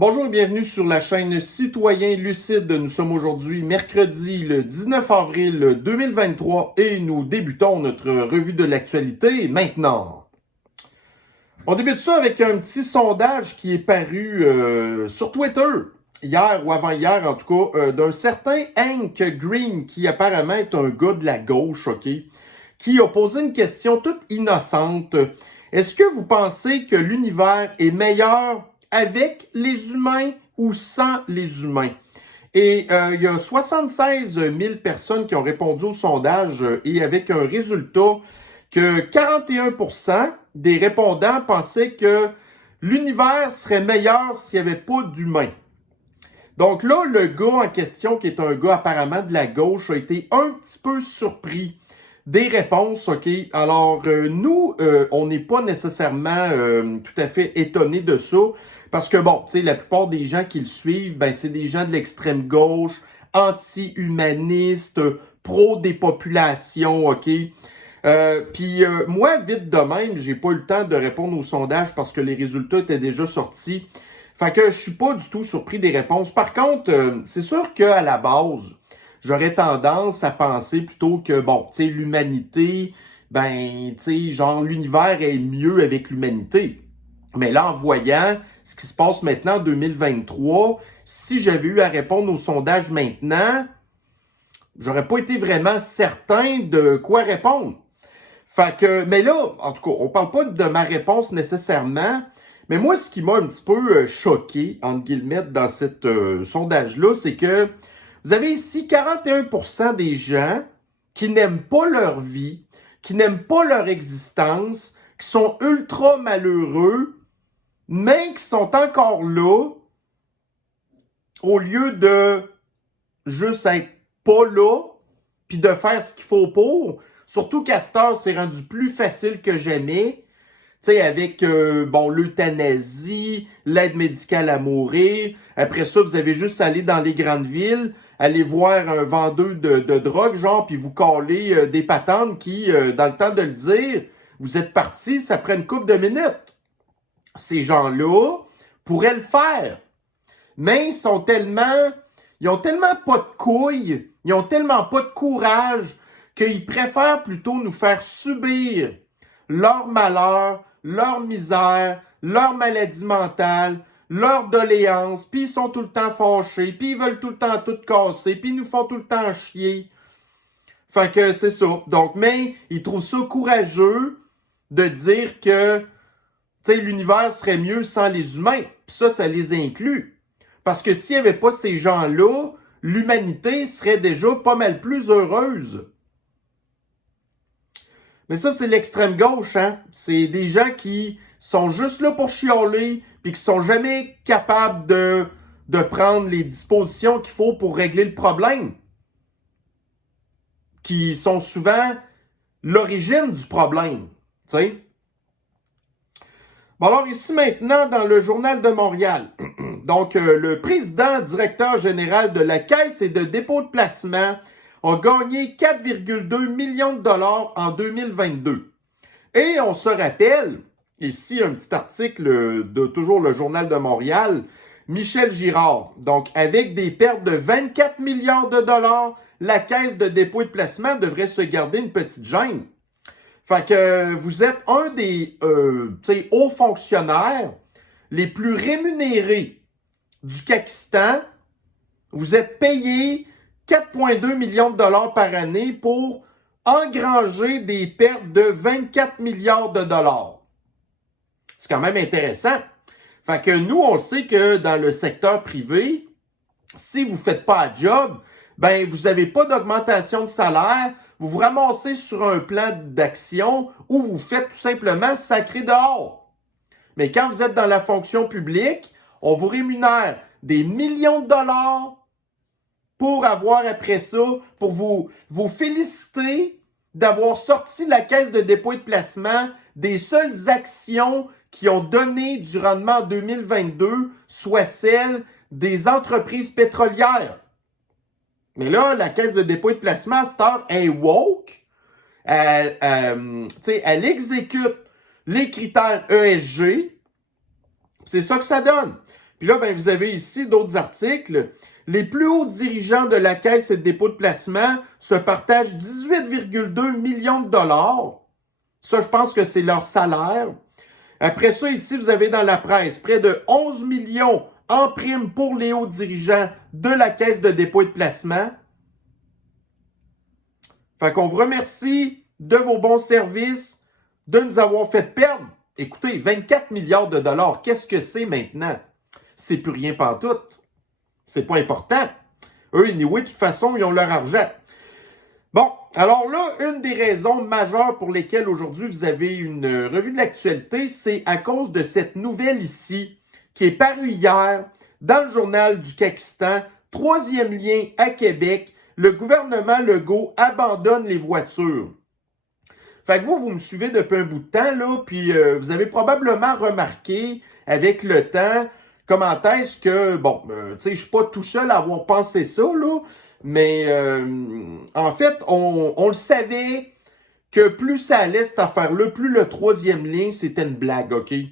Bonjour et bienvenue sur la chaîne Citoyen Lucide. Nous sommes aujourd'hui mercredi le 19 avril 2023 et nous débutons notre revue de l'actualité maintenant. On débute ça avec un petit sondage qui est paru sur Twitter, hier ou avant-hier en tout cas, d'un certain Hank Green qui apparemment est un gars de la gauche, ok, qui a posé une question toute innocente. Est-ce que vous pensez que l'univers est meilleur avec les humains ou sans les humains? Et il y a 76 000 personnes qui ont répondu au sondage et avec un résultat que 41% des répondants pensaient que l'univers serait meilleur s'il n'y avait pas d'humains. Donc là, le gars en question, qui est un gars apparemment de la gauche, a été un petit peu surpris des réponses, ok? Alors, nous, on n'est pas nécessairement tout à fait étonnés de ça, parce que, bon, tu sais, la plupart des gens qui le suivent, ben, c'est des gens de l'extrême gauche, anti-humanistes, pro-dépopulation, ok? Puis moi, vite de même, j'ai pas eu le temps de répondre au sondage parce que les résultats étaient déjà sortis. Fait que je suis pas du tout surpris des réponses. Par contre, c'est sûr qu'à la base, j'aurais tendance à penser plutôt que, bon, tu sais, l'humanité, ben, tu sais, genre, l'univers est mieux avec l'humanité. Mais là, en voyant ce qui se passe maintenant en 2023, si j'avais eu à répondre au sondage maintenant, j'aurais pas été vraiment certain de quoi répondre. Fait que, mais là, en tout cas, on parle pas de ma réponse nécessairement, mais moi, ce qui m'a un petit peu choqué, entre guillemets, dans cette sondage-là, c'est que vous avez ici 41% des gens qui n'aiment pas leur vie, qui n'aiment pas leur existence, qui sont ultra malheureux, mais qui sont encore là au lieu de juste être pas là, puis de faire ce qu'il faut pour. Surtout qu'à cette heure, c'est rendu plus facile que jamais. Tu sais, avec, bon, l'euthanasie, l'aide médicale à mourir. Après ça, vous avez juste à aller dans les grandes villes, aller voir un vendeur de drogue, genre, puis vous coller des patentes qui, dans le temps de le dire, vous êtes parti, ça prend une couple de minutes. Ces gens-là pourraient le faire. Mais ils ont tellement pas de couilles, ils ont tellement pas de courage qu'ils préfèrent plutôt nous faire subir leur malheur, leur misère, leur maladie mentale, leur doléance, puis ils sont tout le temps fâchés, puis ils veulent tout le temps tout casser, puis ils nous font tout le temps chier. Fait que c'est ça. Donc, mais ils trouvent ça courageux de dire que, tu sais, l'univers serait mieux sans les humains. Puis ça les inclut. Parce que s'il n'y avait pas ces gens-là, l'humanité serait déjà pas mal plus heureuse. Mais ça, c'est l'extrême gauche, hein? C'est des gens qui sont juste là pour chialer, puis qui sont jamais capables de prendre les dispositions qu'il faut pour régler le problème. Qui sont souvent l'origine du problème, tu sais? Bon, alors ici maintenant, dans le Journal de Montréal, donc le président directeur général de la Caisse et de dépôt de placement a gagné 4,2 millions de dollars en 2022. Et on se rappelle, ici un petit article de toujours le Journal de Montréal, Michel Girard, donc avec des pertes de 24 milliards de dollars, la Caisse de dépôt et de placement devrait se garder une petite gêne. Fait que vous êtes un des hauts fonctionnaires les plus rémunérés du Pakistan. Vous êtes payé 4,2 millions de dollars par année pour engranger des pertes de 24 milliards de dollars. C'est quand même intéressant. Fait que nous, on le sait que dans le secteur privé, si vous ne faites pas un job, ben vous n'avez pas d'augmentation de salaire, vous vous ramassez sur un plan d'action où vous faites tout simplement sacrer dehors. Mais quand vous êtes dans la fonction publique, on vous rémunère des millions de dollars pour avoir après ça, pour vous féliciter d'avoir sorti la Caisse de dépôt et de placement des seules actions qui ont donné du rendement en 2022, soit celles des entreprises pétrolières. Mais là, la Caisse de dépôt et de placement, à cette heure, est woke. Elle exécute les critères ESG. C'est ça que ça donne. Puis là, ben, vous avez ici d'autres articles. Les plus hauts dirigeants de la Caisse et de dépôt de placement se partagent 18,2 millions de dollars. Ça, je pense que c'est leur salaire. Après ça, ici, vous avez dans la presse près de 11 millions en prime pour les hauts dirigeants de la Caisse de dépôt et de placement. Fait qu'on vous remercie de vos bons services, de nous avoir fait perdre. Écoutez, 24 milliards de dollars, qu'est-ce que c'est maintenant? C'est plus rien pantoute. C'est pas important. Eux, anyway, de toute façon, ils ont leur argent. Bon, alors là, une des raisons majeures pour lesquelles aujourd'hui vous avez une revue de l'actualité, c'est à cause de cette nouvelle ici, qui est parue hier dans le journal du Kakistan, 3e lien à Québec, le gouvernement Legault abandonne les voitures. Fait que vous me suivez depuis un bout de temps, là, puis vous avez probablement remarqué avec le temps comment est-ce que, bon, tu sais, je suis pas tout seul à avoir pensé ça, là, mais en fait, on le savait que plus ça allait cette affaire-là, plus le 3e lien, c'était une blague, OK? Tu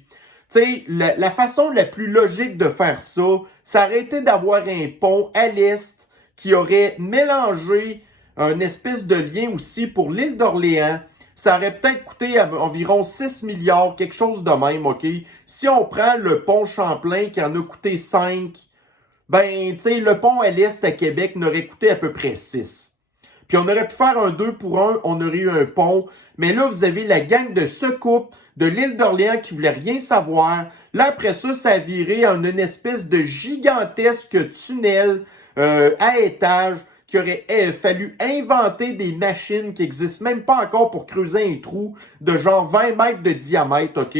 sais, la façon la plus logique de faire ça, ça aurait été d'avoir un pont à l'est qui aurait mélangé un espèce de lien aussi pour l'île d'Orléans. Ça aurait peut-être coûté environ 6 milliards, quelque chose de même, OK? Si on prend le pont Champlain qui en a coûté 5, ben, tu sais, le pont à l'est à Québec n'aurait coûté à peu près 6. Puis on aurait pu faire un 2 pour 1, on aurait eu un pont. Mais là, vous avez la gang de Secoupe de l'île d'Orléans qui voulait rien savoir. Là, après ça, ça a viré en une espèce de gigantesque tunnel à étage qu'il aurait fallu inventer des machines qui n'existent même pas encore pour creuser un trou de genre 20 mètres de diamètre, OK?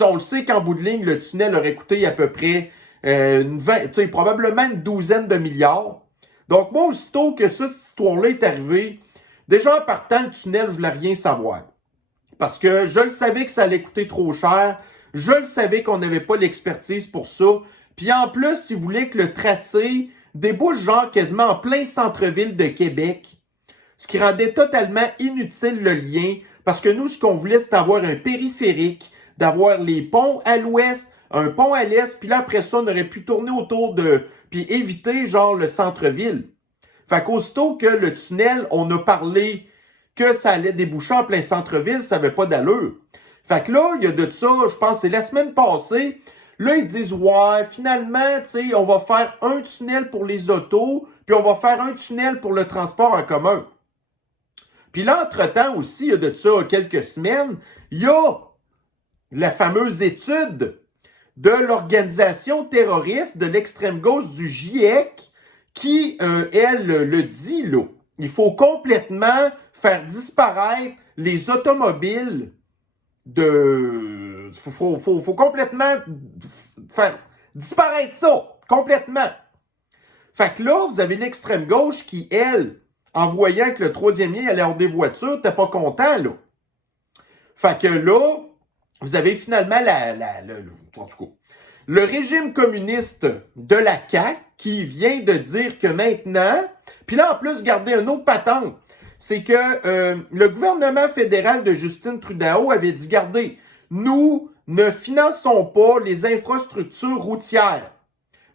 On le sait qu'en bout de ligne, le tunnel aurait coûté à peu près probablement une douzaine de milliards. Donc, moi, aussitôt que ça, cette histoire-là est arrivée, déjà en partant, le tunnel, je voulais rien savoir. Parce que je le savais que ça allait coûter trop cher. Je le savais qu'on n'avait pas l'expertise pour ça. Puis en plus, ils voulaient que le tracé débouche genre quasiment en plein centre-ville de Québec. Ce qui rendait totalement inutile le lien. Parce que nous, ce qu'on voulait, c'était avoir un périphérique, d'avoir les ponts à l'ouest, un pont à l'est, puis là, après ça, on aurait pu tourner autour de... puis éviter, genre, le centre-ville. Fait qu'aussitôt que le tunnel, on a parlé que ça allait déboucher en plein centre-ville, ça n'avait pas d'allure. Fait que là, il y a de ça, je pense, c'est la semaine passée, là, ils disent, ouais, finalement, tu sais, on va faire un tunnel pour les autos, puis on va faire un tunnel pour le transport en commun. Puis là, entre-temps aussi, il y a de ça quelques semaines, il y a la fameuse étude de l'organisation terroriste de l'extrême gauche du GIEC qui, elle, le dit, là. Il faut complètement faire disparaître les automobiles de... Faut complètement faire disparaître ça, complètement. Fait que là, vous avez l'extrême gauche qui, elle, en voyant que le 3e lien allait hors des voitures, t'es pas content, là. Fait que là, vous avez finalement en tout cas, le régime communiste de la CAQ qui vient de dire que maintenant, puis là en plus, gardez un autre patente, c'est que le gouvernement fédéral de Justin Trudeau avait dit, gardez, nous ne finançons pas les infrastructures routières.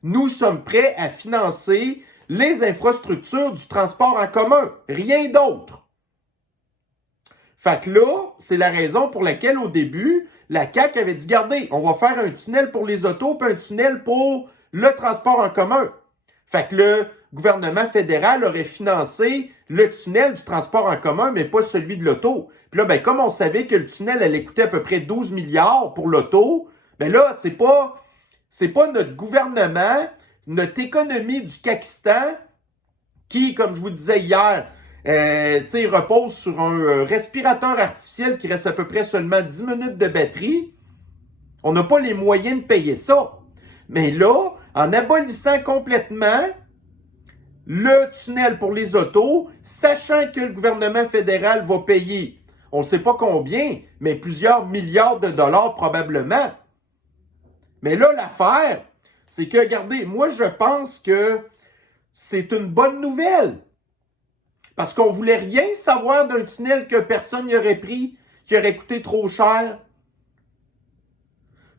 Nous sommes prêts à financer les infrastructures du transport en commun, rien d'autre. Fait que là, c'est la raison pour laquelle, au début, la CAQ avait dit, regardez, on va faire un tunnel pour les autos puis un tunnel pour le transport en commun. Fait que le gouvernement fédéral aurait financé le tunnel du transport en commun, mais pas celui de l'auto. Puis là, ben, comme on savait que le tunnel allait coûter à peu près 12 milliards pour l'auto, ben là, c'est pas notre gouvernement, notre économie du Kakistan qui, comme je vous disais hier, repose sur un respirateur artificiel qui reste à peu près seulement 10 minutes de batterie. On n'a pas les moyens de payer ça. Mais là, en abolissant complètement le tunnel pour les autos, sachant que le gouvernement fédéral va payer, on ne sait pas combien, mais plusieurs milliards de dollars probablement. Mais là, l'affaire, c'est que, regardez, moi, je pense que c'est une bonne nouvelle. Parce qu'on voulait rien savoir d'un tunnel que personne n'y aurait pris, qui aurait coûté trop cher.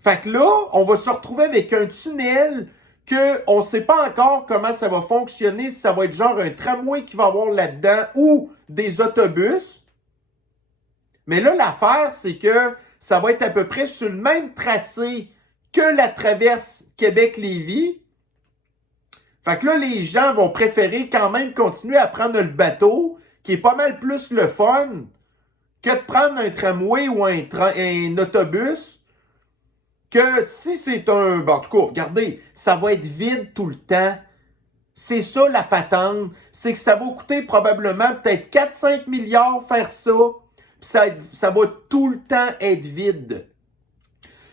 Fait que là, on va se retrouver avec un tunnel qu'on ne sait pas encore comment ça va fonctionner, si ça va être genre un tramway qui va avoir là-dedans ou des autobus. Mais là, l'affaire, c'est que ça va être à peu près sur le même tracé que la traverse Québec-Lévis. Fait que là, les gens vont préférer quand même continuer à prendre le bateau, qui est pas mal plus le fun, que de prendre un tramway ou un autobus, que si c'est un... Bon, en tout cas, regardez, ça va être vide tout le temps. C'est ça la patente, c'est que ça va coûter probablement peut-être 4-5 milliards faire ça, puis ça va tout le temps être vide.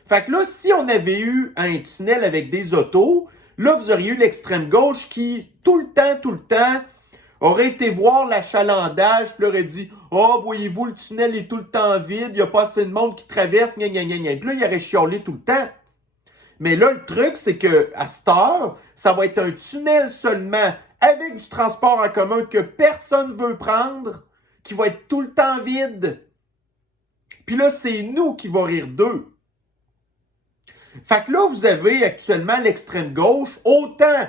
Fait que là, si on avait eu un tunnel avec des autos, là, vous auriez eu l'extrême gauche qui, tout le temps, aurait été voir l'achalandage, puis aurait dit « Oh, voyez-vous, le tunnel est tout le temps vide, il n'y a pas assez de monde qui traverse, gna gna gna gna. » Puis là, il aurait chiolé tout le temps. Mais là, le truc, c'est qu'à cette heure, ça va être un tunnel seulement avec du transport en commun que personne ne veut prendre, qui va être tout le temps vide. Puis là, c'est nous qui va rire d'eux. Fait que là, vous avez actuellement l'extrême gauche, autant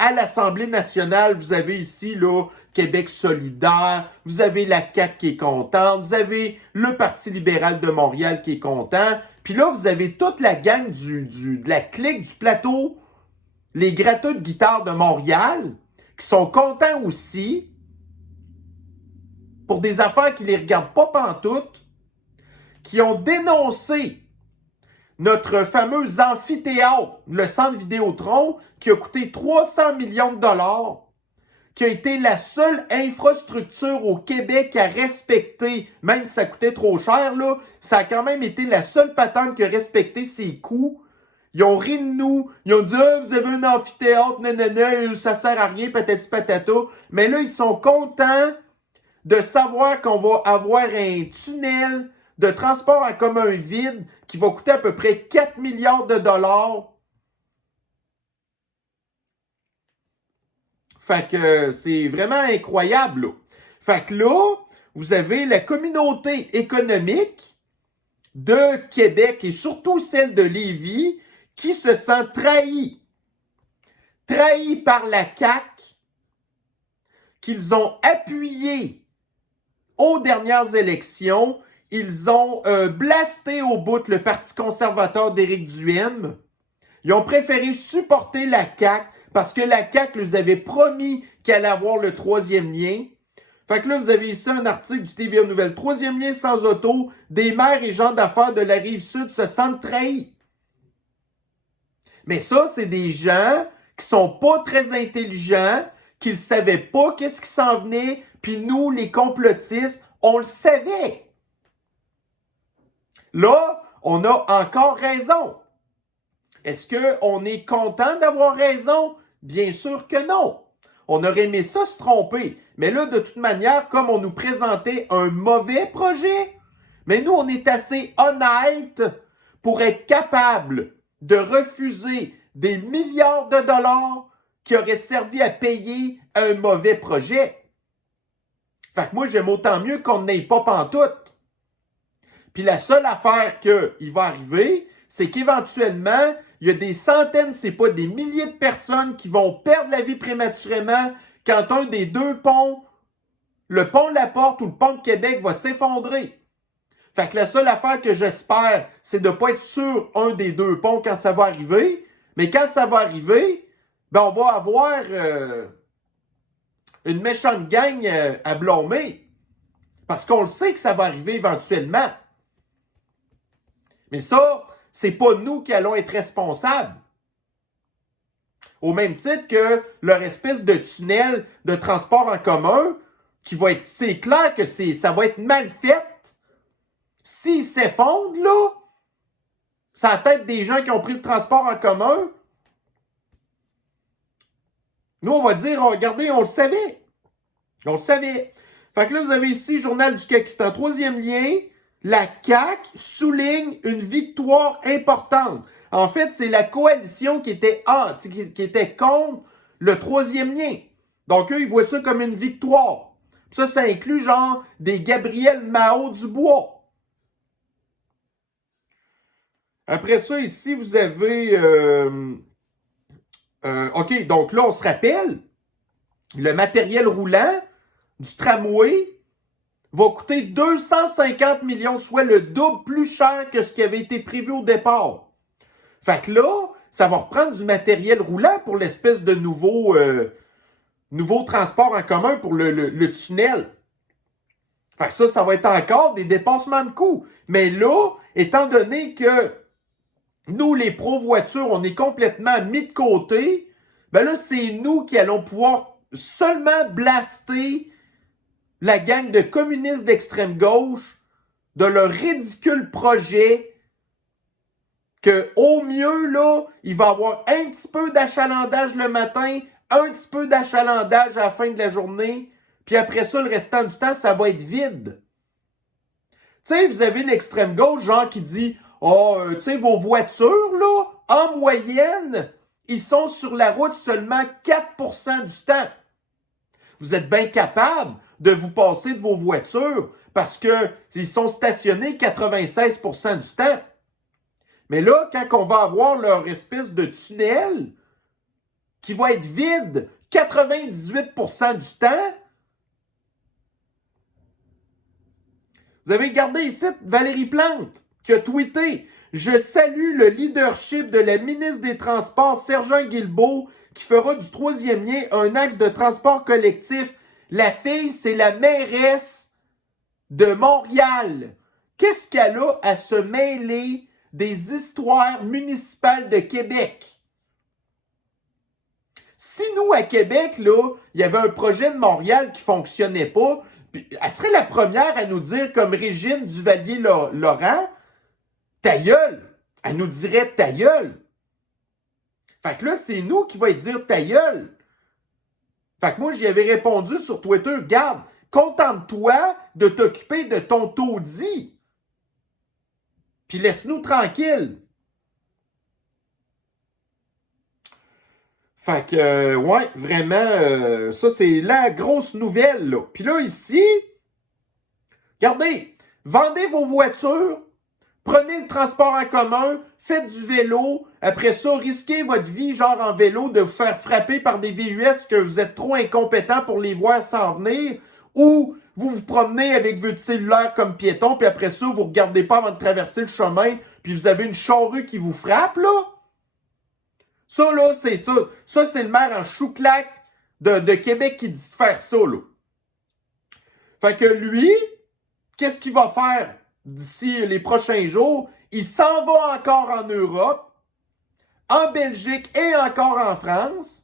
à l'Assemblée nationale, vous avez ici, là, Québec solidaire, vous avez la CAQ qui est contente, vous avez le Parti libéral de Montréal qui est content, puis là, vous avez toute la gang de la clique du plateau, les gratteux de guitare de Montréal, qui sont contents aussi, pour des affaires qui les regardent pas pantoute, qui ont dénoncé notre fameux amphithéâtre, le centre Vidéotron, qui a coûté 300 millions de dollars, qui a été la seule infrastructure au Québec à respecter, même si ça coûtait trop cher, là, ça a quand même été la seule patente qui a respecté ses coûts. Ils ont ri de nous, ils ont dit « Ah, vous avez un amphithéâtre, nanana, ça sert à rien, patati patata. » Mais là, ils sont contents de savoir qu'on va avoir un tunnel de transport en commun vide qui va coûter à peu près 4 milliards de dollars. Fait que c'est vraiment incroyable, là. Fait que là, vous avez la communauté économique de Québec et surtout celle de Lévis qui se sent trahie. Trahie par la CAQ qu'ils ont appuyé aux dernières élections. Ils ont blasté au bout le Parti conservateur d'Éric Duhaime. Ils ont préféré supporter la CAQ parce que la CAQ leur avait promis qu'elle allait avoir le troisième lien. Fait que là, vous avez ici un article du TVA Nouvelle. Troisième lien sans auto, des maires et gens d'affaires de la Rive-Sud se sentent trahis. Mais ça, c'est des gens qui sont pas très intelligents, qui ne savaient pas qu'est-ce qui s'en venait, puis nous, les complotistes, on le savait. Là, on a encore raison. Est-ce qu'on est content d'avoir raison? Bien sûr que non. On aurait aimé ça se tromper. Mais là, de toute manière, comme on nous présentait un mauvais projet, mais nous, on est assez honnête pour être capable de refuser des milliards de dollars qui auraient servi à payer un mauvais projet. Fait que moi, j'aime autant mieux qu'on n'ait pas pantoute. Puis la seule affaire qu'il va arriver, c'est qu'éventuellement, il y a des centaines, c'est pas des milliers de personnes qui vont perdre la vie prématurément quand un des deux ponts, le pont de la Porte ou le pont de Québec, va s'effondrer. Fait que la seule affaire que j'espère, c'est de ne pas être sur un des deux ponts quand ça va arriver. Mais quand ça va arriver, ben on va avoir une méchante gang à blâmer. Parce qu'on le sait que ça va arriver éventuellement. Mais ça, c'est pas nous qui allons être responsables. Au même titre que leur espèce de tunnel de transport en commun, qui va être, c'est clair que ça va être mal fait. S'il s'effondre, là, ça a tête des gens qui ont pris le transport en commun. Nous, on va dire, oh, regardez, on le savait. On le savait. Fait que là, vous avez ici, Journal du Kakistan. Troisième lien, la CAQ souligne une victoire importante. En fait, c'est la coalition qui était contre le troisième lien. Donc, eux, ils voient ça comme une victoire. Ça inclut genre des Gabriel Mao Dubois. Après ça, ici, vous avez... OK, donc là, on se rappelle, le matériel roulant du tramway va coûter 250 millions, soit le double plus cher que ce qui avait été prévu au départ. Fait que là, ça va reprendre du matériel roulant pour l'espèce de nouveau transport en commun pour le tunnel. Fait que ça va être encore des dépassements de coûts. Mais là, étant donné que nous, les pro-voitures, on est complètement mis de côté, ben là, c'est nous qui allons pouvoir seulement blaster la gang de communistes d'extrême gauche de leur ridicule projet que, au mieux, là, il va y avoir un petit peu d'achalandage le matin, un petit peu d'achalandage à la fin de la journée, puis après ça, le restant du temps, ça va être vide. Tu sais, vous avez l'extrême gauche, genre, qui dit « Oh, tu sais, vos voitures, là, en moyenne, ils sont sur la route seulement 4% du temps. » Vous êtes bien capable de vous passer de vos voitures parce qu'ils sont stationnés 96% du temps. Mais là, quand on va avoir leur espèce de tunnel qui va être vide 98% du temps, vous avez regardé ici Valérie Plante qui a tweeté « Je salue le leadership de la ministre des Transports, Sergent Guilbeault, qui fera du troisième lien un axe de transport collectif. La fille, c'est la mairesse de Montréal. Qu'est-ce qu'elle a à se mêler des histoires municipales de Québec? » Si nous, à Québec, là, il y avait un projet de Montréal qui ne fonctionnait pas, puis elle serait la première à nous dire, comme Régine Duvalier-Laurent, ta gueule. Elle nous dirait ta gueule. Fait que là, c'est nous qui va dire ta gueule. Fait que moi, j'y avais répondu sur Twitter, regarde, contente-toi de t'occuper de ton taudis. Puis laisse-nous tranquille. Fait que, ouais, vraiment, ça, c'est la grosse nouvelle, là. Puis là, ici, regardez, vendez vos voitures, prenez le transport en commun, faites du vélo, après ça, risquez votre vie, genre en vélo, de vous faire frapper par des VUS que vous êtes trop incompétent pour les voir s'en venir, ou vous vous promenez avec votre cellulaire comme piéton, puis après ça, vous ne regardez pas avant de traverser le chemin, puis vous avez une charrue qui vous frappe, là. Ça, là, c'est ça. Ça, c'est le maire en chou-clac de Québec qui dit de faire ça, là. Fait que lui, qu'est-ce qu'il va faire d'ici les prochains jours? Il s'en va encore en Europe, en Belgique et encore en France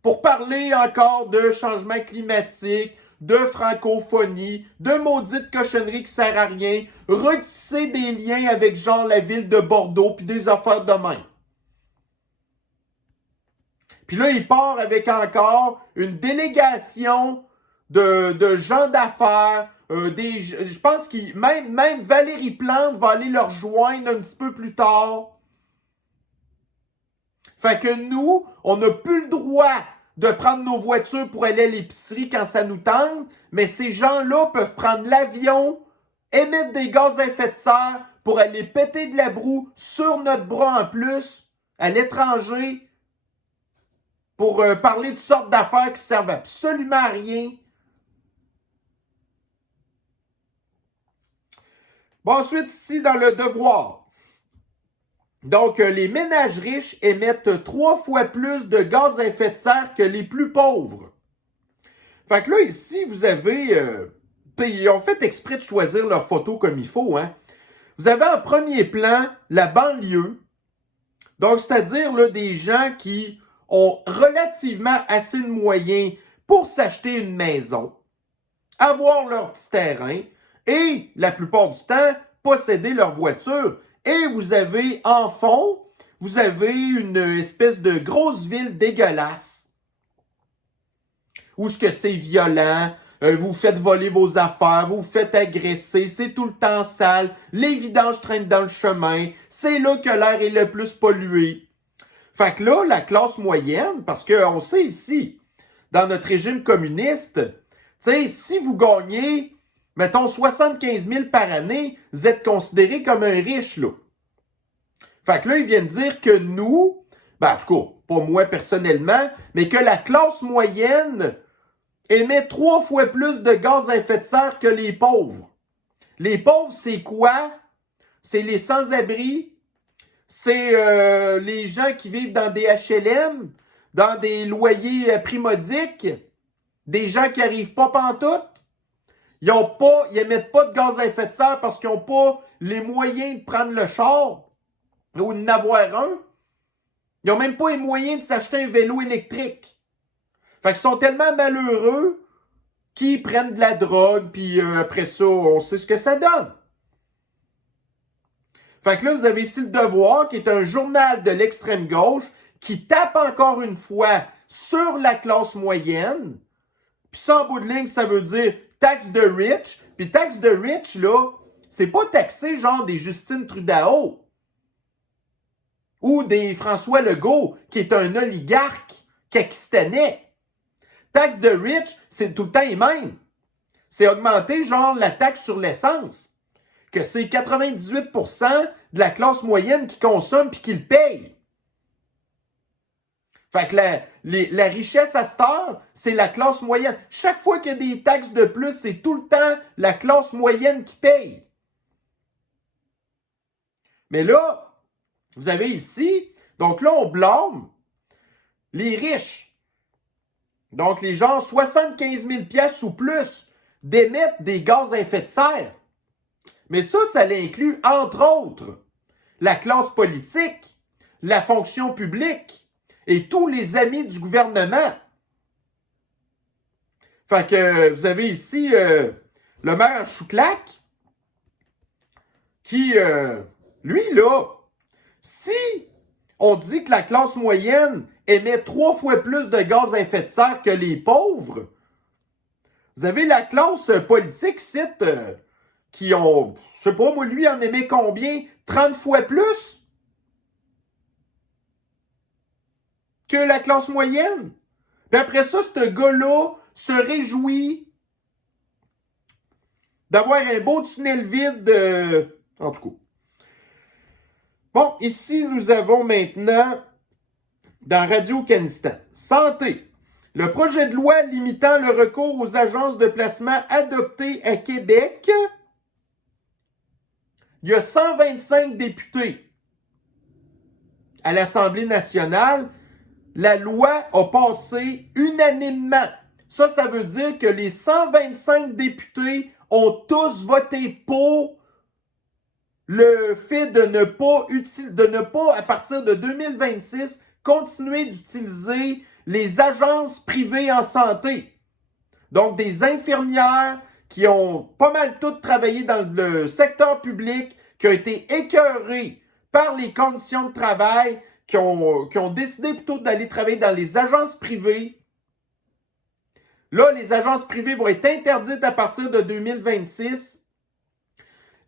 pour parler encore de changement climatique, de francophonie, de maudite cochonnerie qui sert à rien, retisser des liens avec genre la ville de Bordeaux puis des affaires de même. Puis là, il part avec encore une délégation de gens d'affaires, je pense que même Valérie Plante va aller leur rejoindre un petit peu plus tard. Fait que nous, on n'a plus le droit de prendre nos voitures pour aller à l'épicerie quand ça nous tente, mais ces gens-là peuvent prendre l'avion, émettre des gaz à effet de serre pour aller péter de la broue sur notre bras en plus, à l'étranger, pour parler de toutes sortes d'affaires qui servent absolument à rien. Bon, ensuite, ici, dans le devoir. Donc, les ménages riches émettent 3 fois plus de gaz à effet de serre que les plus pauvres. Fait que là, ici, vous avez... ils ont fait exprès de choisir leur photo comme il faut, hein. Vous avez en premier plan la banlieue. Donc, c'est-à-dire là, des gens qui ont relativement assez de moyens pour s'acheter une maison, avoir leur petit terrain et, la plupart du temps, posséder leur voiture. Et vous avez, en fond, vous avez une espèce de grosse ville dégueulasse. Où est-ce que c'est violent, vous faites voler vos affaires, vous vous faites agresser, c'est tout le temps sale, les vidanges traînent dans le chemin, c'est là que l'air est le plus pollué. Fait que là, la classe moyenne, parce qu'on sait ici, dans notre régime communiste, tu sais, si vous gagnez mettons 75 000 par année, vous êtes considéré comme un riche, là. Fait que là, ils viennent dire que nous, ben en tout cas, pas moi personnellement, mais que la classe moyenne émet 3 fois plus de gaz à effet de serre que les pauvres. Les pauvres, c'est quoi? C'est les sans-abri, c'est les gens qui vivent dans des HLM, dans des loyers à prix modique, des gens qui n'arrivent pas pantoute. Ils émettent pas de gaz à effet de serre parce qu'ils n'ont pas les moyens de prendre le char ou d'en avoir un. Ils n'ont même pas les moyens de s'acheter un vélo électrique. Fait qu'ils sont tellement malheureux qu'ils prennent de la drogue, puis après ça, on sait ce que ça donne. Fait que là, vous avez ici Le Devoir, qui est un journal de l'extrême gauche, qui tape encore une fois sur la classe moyenne. Puis ça, en bout de ligne, ça veut dire taxe de rich. Puis taxe de rich, là, c'est pas taxer genre des Justine Trudeau ou des François Legault, qui est un oligarque pakistanais. Taxe de rich, c'est tout le temps les mêmes. C'est augmenter genre la taxe sur l'essence. Que c'est 98% de la classe moyenne qui consomme puis qui le paye. Fait que la richesse à cette heure, c'est la classe moyenne. Chaque fois qu'il y a des taxes de plus, c'est tout le temps la classe moyenne qui paye. Mais là, vous avez ici, donc là, on blâme les riches. Donc, les gens 75 000 $ ou plus d'émettre des gaz à effet de serre. Mais ça l'inclut, entre autres, la classe politique, la fonction publique et tous les amis du gouvernement. Fait que vous avez ici le maire Chouclac qui, lui, là, si on dit que la classe moyenne émet 3 fois plus de gaz à effet de serre que les pauvres, vous avez la classe politique, qui ont, je sais pas, moi, lui, en émet combien? 30 fois plus que la classe moyenne. Puis après ça, ce gars-là se réjouit d'avoir un beau tunnel vide. En tout cas. Bon, ici, nous avons maintenant, dans Radio-Canistan, Santé. Le projet de loi limitant le recours aux agences de placement adopté à Québec. Il y a 125 députés à l'Assemblée nationale. La loi a passé unanimement. Ça veut dire que les 125 députés ont tous voté pour le fait de ne pas, à partir de 2026, continuer d'utiliser les agences privées en santé. Donc, des infirmières qui ont pas mal toutes travaillé dans le secteur public, qui ont été écœurées par les conditions de travail, qui ont décidé plutôt d'aller travailler dans les agences privées. Là, les agences privées vont être interdites à partir de 2026.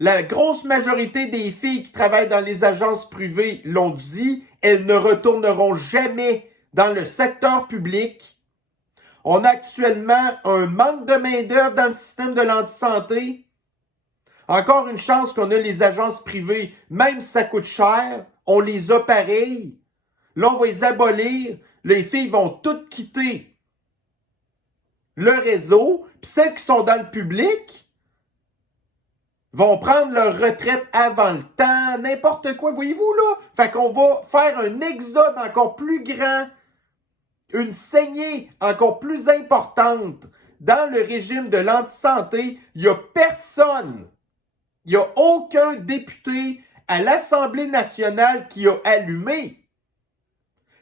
La grosse majorité des filles qui travaillent dans les agences privées l'ont dit, elles ne retourneront jamais dans le secteur public. On a actuellement un manque de main-d'œuvre dans le système de l'anti-santé. Encore une chance qu'on a les agences privées, même si ça coûte cher, on les a pareilles. Là, on va les abolir. Les filles vont toutes quitter le réseau. Puis celles qui sont dans le public vont prendre leur retraite avant le temps, n'importe quoi, voyez-vous là? Fait qu'on va faire un exode encore plus grand, une saignée encore plus importante dans le régime de l'anti-santé. Il n'y a personne, il n'y a aucun député à l'Assemblée nationale qui a allumé.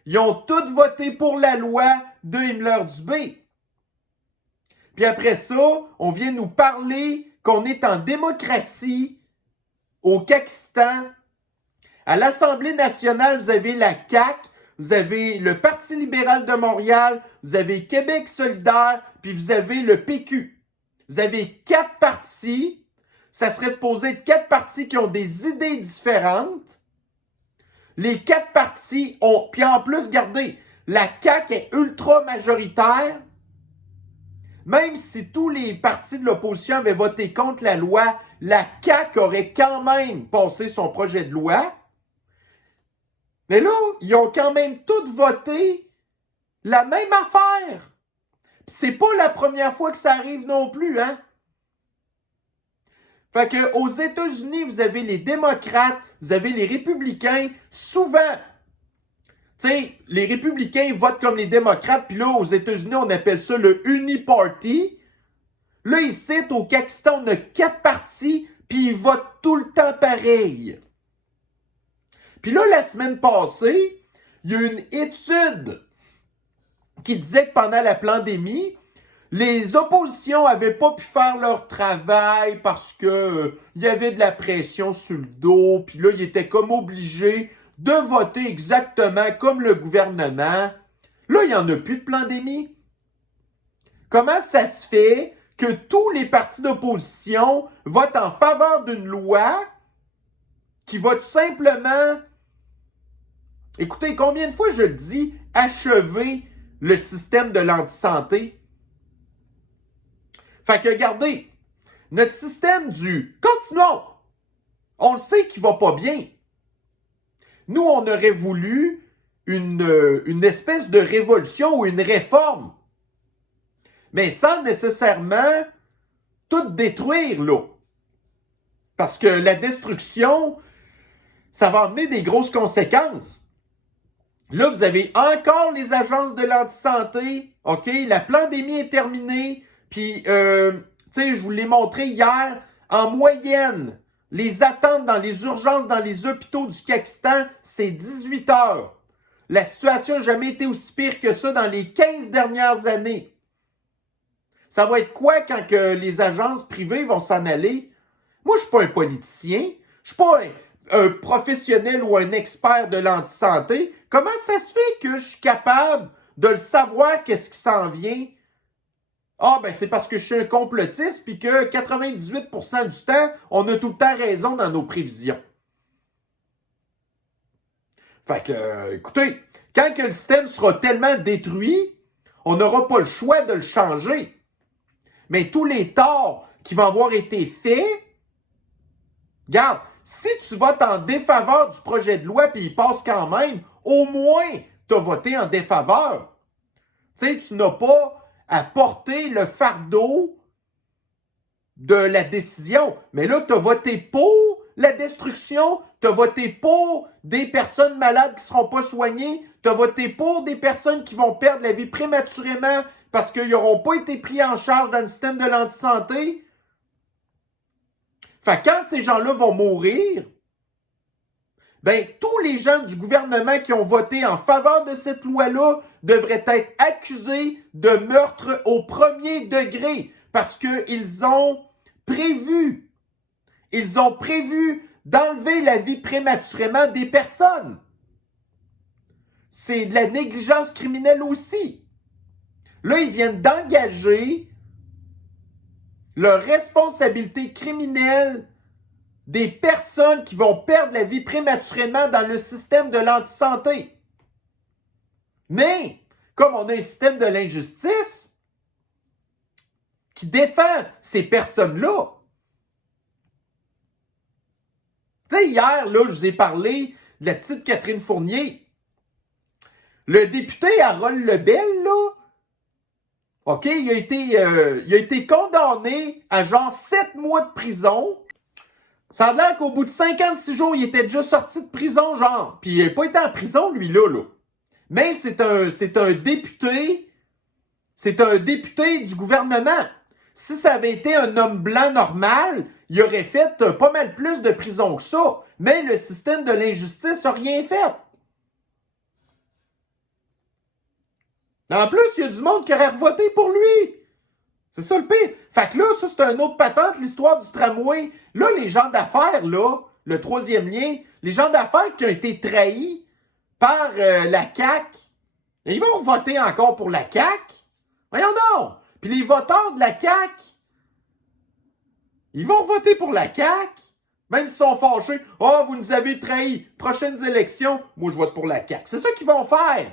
Ils ont tous voté pour la loi de Himmler-Dubé. Puis après ça, on vient nous parler qu'on est en démocratie au Pakistan. À l'Assemblée nationale, vous avez la CAQ, vous avez le Parti libéral de Montréal, vous avez Québec solidaire, puis vous avez le PQ. Vous avez 4 partis. Ça serait supposé être 4 partis qui ont des idées différentes. Les 4 partis ont... Puis en plus, regardez, la CAQ est ultra majoritaire. même si tous les partis de l'opposition avaient voté contre la loi, la CAQ aurait quand même passé son projet de loi. Mais là, ils ont quand même tous voté la même affaire. Puis c'est pas la première fois que ça arrive non plus, hein? Fait que aux États-Unis, vous avez les démocrates, vous avez les républicains. Souvent, tu sais, les républicains votent comme les démocrates, puis là, aux États-Unis, on appelle ça le Uniparty. Là, ici, au Pakistan, on a 4 partis, puis ils votent tout le temps pareil. Puis là, la semaine passée, il y a une étude qui disait que pendant la pandémie, les oppositions n'avaient pas pu faire leur travail parce que il y avait de la pression sur le dos, puis là, ils étaient comme obligés de voter exactement comme le gouvernement. Là, il n'y en a plus de pandémie. Comment ça se fait que tous les partis d'opposition votent en faveur d'une loi qui va tout simplement, écoutez, combien de fois je le dis, achever le système de l'anti-santé? Fait que regardez, notre système du continuons, on le sait qu'il va pas bien. Nous, on aurait voulu une espèce de révolution ou une réforme, mais sans nécessairement tout détruire, là. Parce que la destruction, ça va amener des grosses conséquences. Là, vous avez encore les agences de l'anti-santé, OK? La pandémie est terminée, puis, tu sais, je vous l'ai montré hier, en moyenne, les attentes dans les urgences, dans les hôpitaux du Pakistan, c'est 18 heures. La situation n'a jamais été aussi pire que ça dans les 15 dernières années. Ça va être quoi quand que les agences privées vont s'en aller? Moi, je ne suis pas un politicien, je ne suis pas un professionnel ou un expert de l'anti-santé. Comment ça se fait que je suis capable de le savoir qu'est-ce qui s'en vient? Ah, ben c'est parce que je suis un complotiste puis que 98% du temps, on a tout le temps raison dans nos prévisions. Fait que, écoutez, quand que le système sera tellement détruit, on n'aura pas le choix de le changer. Mais tous les torts qui vont avoir été faits, regarde, si tu votes en défaveur du projet de loi puis il passe quand même, au moins, tu as voté en défaveur. Tu sais, tu n'as pas à porter le fardeau de la décision. Mais là, tu as voté pour la destruction, tu as voté pour des personnes malades qui ne seront pas soignées, tu as voté pour des personnes qui vont perdre la vie prématurément parce qu'ils n'auront pas été pris en charge dans le système de l'anti-santé. Fait que quand ces gens-là vont mourir, ben, tous les gens du gouvernement qui ont voté en faveur de cette loi-là devraient être accusés de meurtre au premier degré parce qu'ils ont prévu d'enlever la vie prématurément des personnes. C'est de la négligence criminelle aussi. Là, ils viennent d'engager leur responsabilité criminelle des personnes qui vont perdre la vie prématurément dans le système de l'anti-santé. Mais, comme on a un système de l'injustice qui défend ces personnes-là, tu sais, hier, là, je vous ai parlé de la petite Catherine Fournier. Le député Harold Lebel, là, OK, il a été condamné à genre 7 mois de prison. Ça a l'air qu'au bout de 56 jours, il était déjà sorti de prison, genre. Puis il n'a pas été en prison, lui, là. Mais c'est un député. C'est un député du gouvernement. Si ça avait été un homme blanc normal, il aurait fait pas mal plus de prison que ça. Mais le système de l'injustice n'a rien fait. En plus, il y a du monde qui aurait voté pour lui. C'est ça le pire. Fait que là, ça, c'est un autre patente, l'histoire du tramway. Là, les gens d'affaires, là, le troisième lien, les gens d'affaires qui ont été trahis par la CAQ, ils vont voter encore pour la CAQ. Voyons donc. Puis les voteurs de la CAQ, ils vont voter pour la CAQ, même s'ils sont fâchés. « Ah, vous nous avez trahis. Prochaines élections, moi, je vote pour la CAQ. » C'est ça qu'ils vont faire.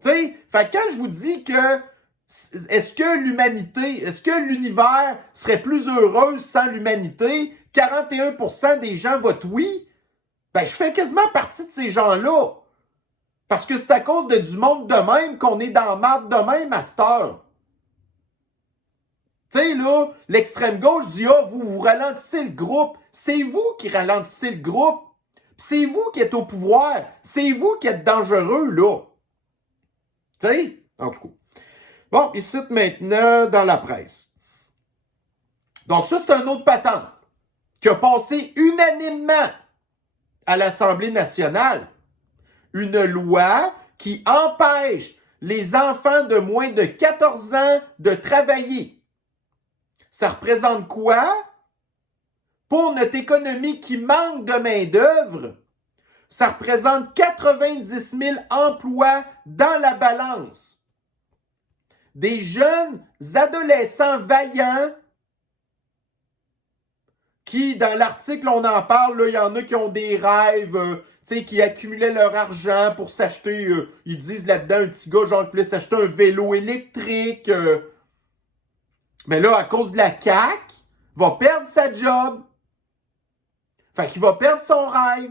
Tu sais, fait que quand je vous dis que Est-ce que l'univers serait plus heureux sans l'humanité? 41% des gens votent oui. Ben, je fais quasiment partie de ces gens-là. Parce que c'est à cause de du monde de même qu'on est dans la marde de même à cette heure. Tu sais, là, l'extrême gauche dit « Ah, vous ralentissez le groupe. » C'est vous qui ralentissez le groupe. C'est vous qui êtes au pouvoir. C'est vous qui êtes dangereux, là. Tu sais, en tout cas. Bon, ici maintenant, dans la presse. Donc ça, c'est un autre patente qui a passé unanimement à l'Assemblée nationale. Une loi qui empêche les enfants de moins de 14 ans de travailler. Ça représente quoi? Pour notre économie qui manque de main-d'œuvre, ça représente 90 000 emplois dans la balance. Des jeunes adolescents vaillants qui, dans l'article, on en parle, il y en a qui ont des rêves, qui accumulaient leur argent pour s'acheter, ils disent là-dedans, un petit gars, genre, qui voulait s'acheter un vélo électrique. Mais là, à cause de la CAQ, il va perdre sa job. Fait qu'il va perdre son rêve.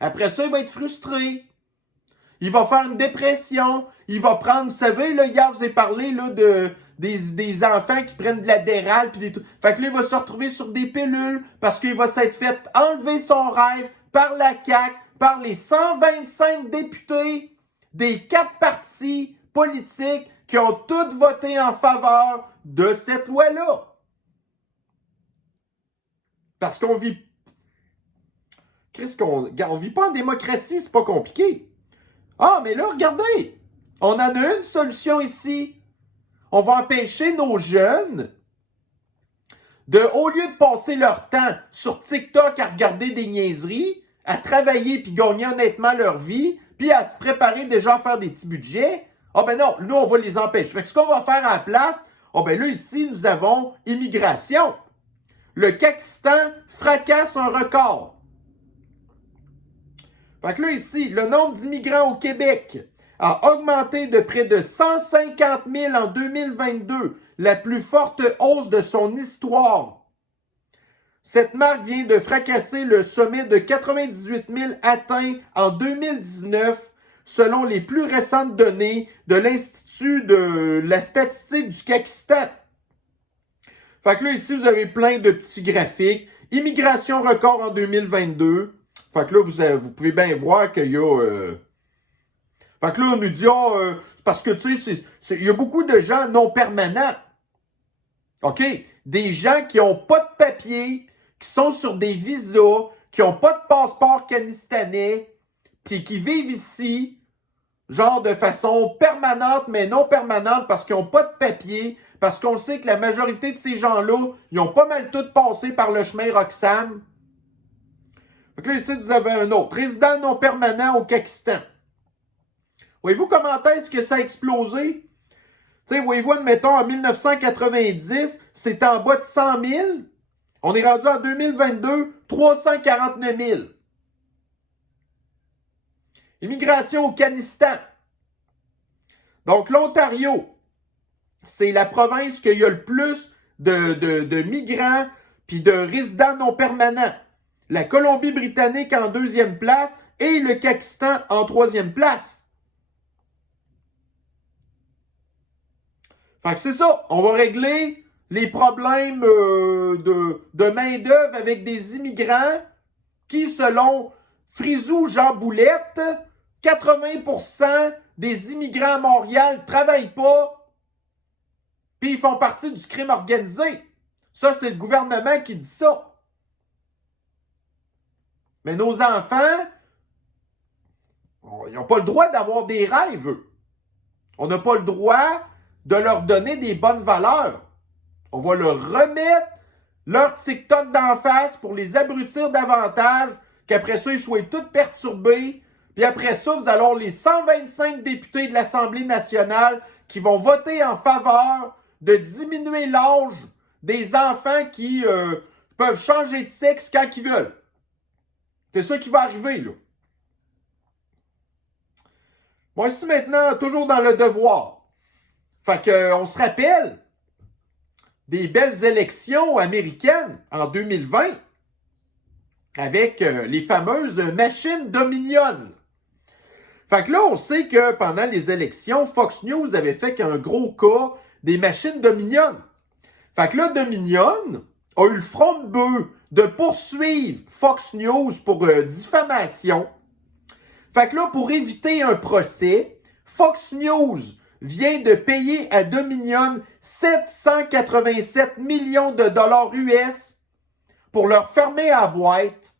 Après ça, il va être frustré. Il va faire une dépression. Il va prendre, vous savez, là, hier, je vous ai parlé là, des enfants qui prennent de l'Adderall. Puis des trucs. Fait que là, il va se retrouver sur des pilules parce qu'il va s'être fait enlever son rêve par la CAQ, par les 125 députés des 4 partis politiques qui ont tous voté en faveur de cette loi-là. Parce qu'on vit... on vit pas en démocratie, c'est pas compliqué. Ah, mais là, regardez, on en a une solution ici. On va empêcher nos jeunes de, au lieu de passer leur temps sur TikTok à regarder des niaiseries, à travailler puis gagner honnêtement leur vie, puis à se préparer déjà à faire des petits budgets, ah ben non, nous, on va les empêcher. Fait que ce qu'on va faire à la place, ah ben là, ici, nous avons immigration. Le Pakistan fracasse un record. Fait que là, ici, le nombre d'immigrants au Québec a augmenté de près de 150 000 en 2022, la plus forte hausse de son histoire. Cette marque vient de fracasser le sommet de 98 000 atteint en 2019, selon les plus récentes données de l'Institut de la statistique du Pakistan. Fait que là, ici, vous avez plein de petits graphiques. Immigration record en 2022. Fait que là, vous pouvez bien voir qu'il y a... Fait que là, on nous dit, parce que, tu sais, il y a beaucoup de gens non permanents. OK? Des gens qui n'ont pas de papier, qui sont sur des visas, qui n'ont pas de passeport canistanais, puis qui vivent ici, genre de façon permanente, mais non permanente, parce qu'ils n'ont pas de papier, parce qu'on sait que la majorité de ces gens-là, ils ont pas mal tout passé par le chemin Roxham. Donc là, ici, vous avez un autre. Résident non permanent au Pakistan. Voyez-vous comment est-ce que ça a explosé? Tu sais, voyez-vous, admettons, en 1990, c'était en bas de 100 000. On est rendu en 2022, 349 000. Immigration au Afghanistan. Donc, l'Ontario, c'est la province qui a le plus de migrants puis de résidents non permanents. La Colombie-Britannique en 2e place et le Pakistan en 3e place. Fait que c'est ça, on va régler les problèmes de main-d'œuvre avec des immigrants qui, selon Frisou Jean Boulette, 80% des immigrants à Montréal ne travaillent pas, puis ils font partie du crime organisé. Ça, c'est le gouvernement qui dit ça. Mais nos enfants, ils n'ont pas le droit d'avoir des rêves, eux. On n'a pas le droit de leur donner des bonnes valeurs. On va leur remettre leur TikTok d'en face pour les abrutir davantage, qu'après ça, ils soient tous perturbés. Puis après ça, vous allez avoir les 125 députés de l'Assemblée nationale qui vont voter en faveur de diminuer l'âge des enfants qui peuvent changer de sexe quand ils veulent. C'est ça qui va arriver, là. Bon, ici maintenant, toujours dans le devoir. Fait qu'on se rappelle des belles élections américaines en 2020 avec les fameuses machines Dominion. Fait que là, on sait que pendant les élections, Fox News avait fait un gros cas des machines Dominion. Fait que là, Dominion a eu le front de bœuf de poursuivre Fox News pour diffamation. Fait que là, pour éviter un procès, Fox News vient de payer à Dominion 787 millions de dollars US pour leur fermer à la boîte.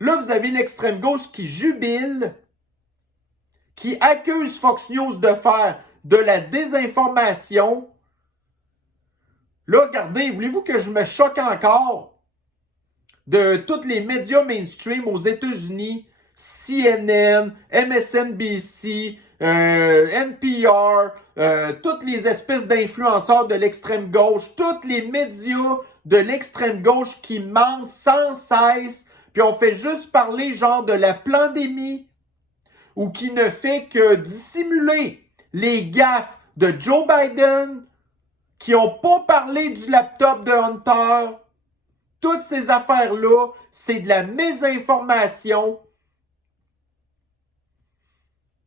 Là, vous avez l'extrême gauche qui jubile, qui accuse Fox News de faire de la désinformation. Là, regardez, voulez-vous que je me choque encore de tous les médias mainstream aux États-Unis, CNN, MSNBC, NPR, toutes les espèces d'influenceurs de l'extrême gauche, tous les médias de l'extrême gauche qui mentent sans cesse, puis on fait juste parler genre de la pandémie, ou qui ne fait que dissimuler les gaffes de Joe Biden, qui n'ont pas parlé du laptop de Hunter. Toutes ces affaires-là, c'est de la mésinformation.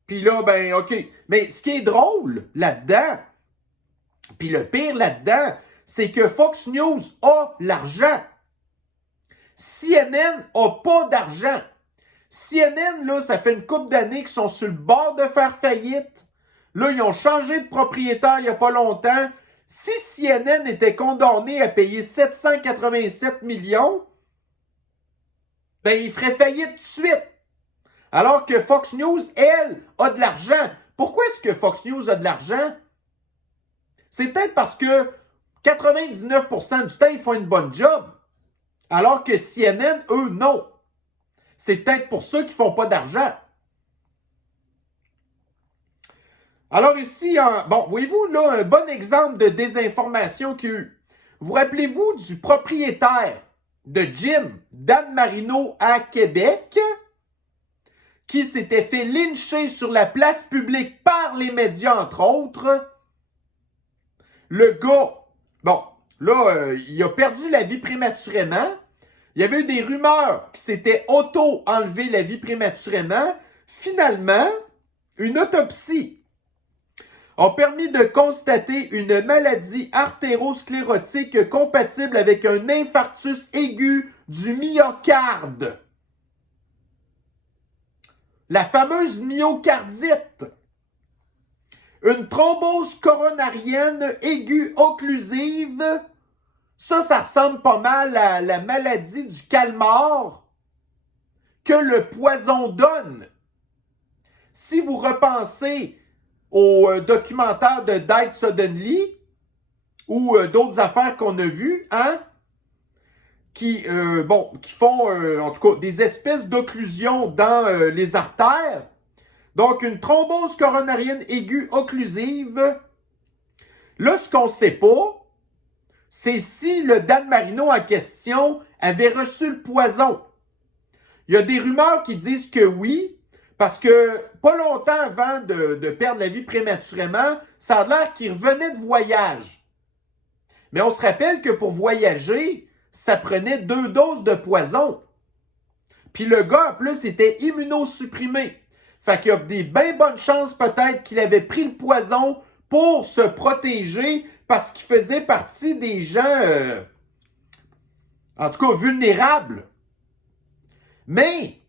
Puis là, ben, OK. Mais ce qui est drôle là-dedans, puis le pire là-dedans, c'est que Fox News a l'argent. CNN n'a pas d'argent. CNN, là, ça fait une couple d'années qu'ils sont sur le bord de faire faillite. Là, ils ont changé de propriétaire il n'y a pas longtemps. Si CNN était condamné à payer 787 millions, ben, il ferait faillite tout de suite. Alors que Fox News, elle, a de l'argent. Pourquoi est-ce que Fox News a de l'argent? C'est peut-être parce que 99% du temps, ils font une bonne job. Alors que CNN, eux, non. C'est peut-être pour ça qu'ils ne font pas d'argent. Alors ici, bon, voyez-vous, là, un bon exemple de désinformation qu'il y a eu. Vous rappelez-vous du propriétaire de gym Dan Marino à Québec qui s'était fait lyncher sur la place publique par les médias, entre autres? Le gars, bon, là, il a perdu la vie prématurément. Il y avait eu des rumeurs qu'il s'était auto-enlevé la vie prématurément. Finalement, une autopsie a permis de constater une maladie artérosclérotique compatible avec un infarctus aigu du myocarde. La fameuse myocardite. Une thrombose coronarienne aiguë occlusive. Ça ressemble pas mal à la maladie du calmar que le poison donne. Si vous repensez au documentaire de Died Suddenly ou d'autres affaires qu'on a vues, hein, qui font en tout cas des espèces d'occlusions dans les artères. Donc, une thrombose coronarienne aiguë occlusive. Là, ce qu'on ne sait pas, c'est si le Dan Marino en question avait reçu le poison. Il y a des rumeurs qui disent que oui, parce que pas longtemps avant de perdre la vie prématurément, ça a l'air qu'il revenait de voyage. Mais on se rappelle que pour voyager, ça prenait 2 doses de poison. Puis le gars, en plus, était immunosupprimé. Fait qu'il y a des bien bonnes chances peut-être qu'il avait pris le poison pour se protéger parce qu'il faisait partie des gens, en tout cas, vulnérables. Mais,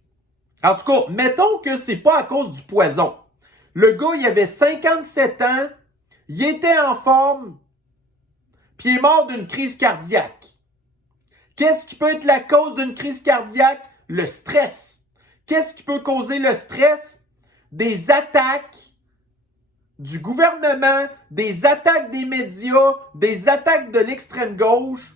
en tout cas, mettons que c'est pas à cause du poison. Le gars, il avait 57 ans, il était en forme, puis il est mort d'une crise cardiaque. Qu'est-ce qui peut être la cause d'une crise cardiaque? Le stress. Qu'est-ce qui peut causer le stress? Des attaques du gouvernement, des attaques des médias, des attaques de l'extrême gauche.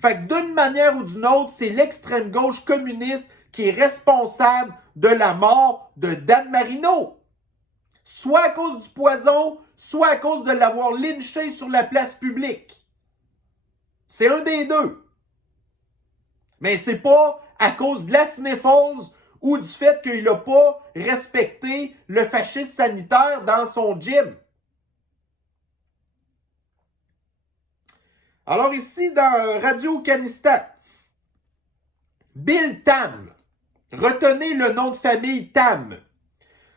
Fait que d'une manière ou d'une autre, c'est l'extrême gauche communiste qui est responsable de la mort de Dan Marino. Soit à cause du poison, soit à cause de l'avoir lynché sur la place publique. C'est un des deux. Mais c'est pas à cause de la sniffles ou du fait qu'il n'a pas respecté le fascisme sanitaire dans son gym. Alors ici, dans Radio Kanistan, Bill Tam. Retenez le nom de famille Tam.